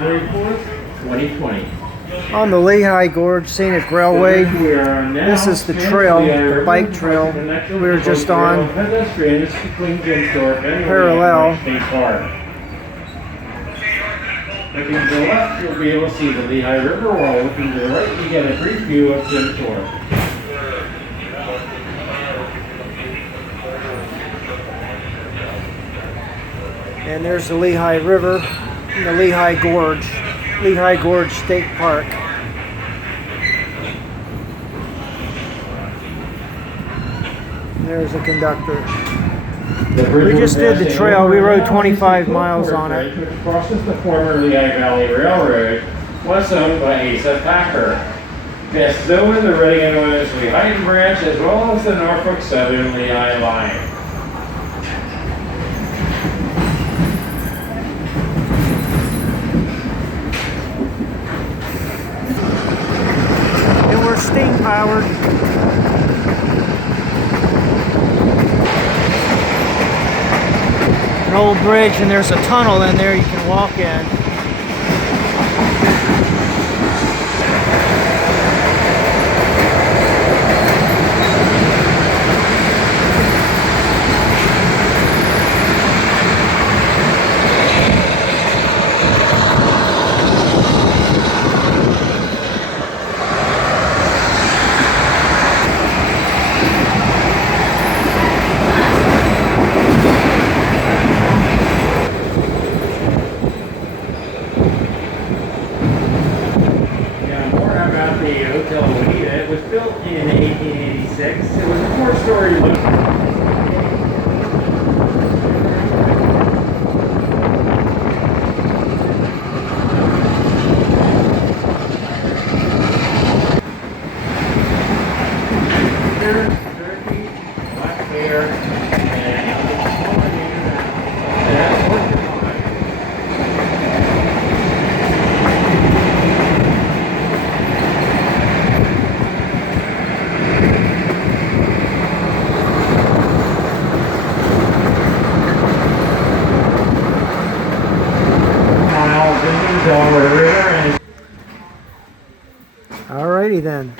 February 4th, 2020. On the Lehigh Gorge Scenic Railway. This is the trail, the bike trail we were just on, parallel. Looking to the left, you'll be able to see the Lehigh River, while looking to the right, you get a brief view of Jim Thorpe. And there's the Lehigh River and the Lehigh Gorge State Park. And there's the conductor. We just did the trail. We rode 25 miles on it. Which crosses the former Lehigh Valley Railroad, was owned by Asa Packer. Passes over the Reading and Williams Lehigh branch, as well as the Norfolk Southern Lehigh line. And we're steam powered. An old bridge, and there's a tunnel in there you can walk in. It was built in 1886. It was a four-story loop. Black hair, and Alrighty then.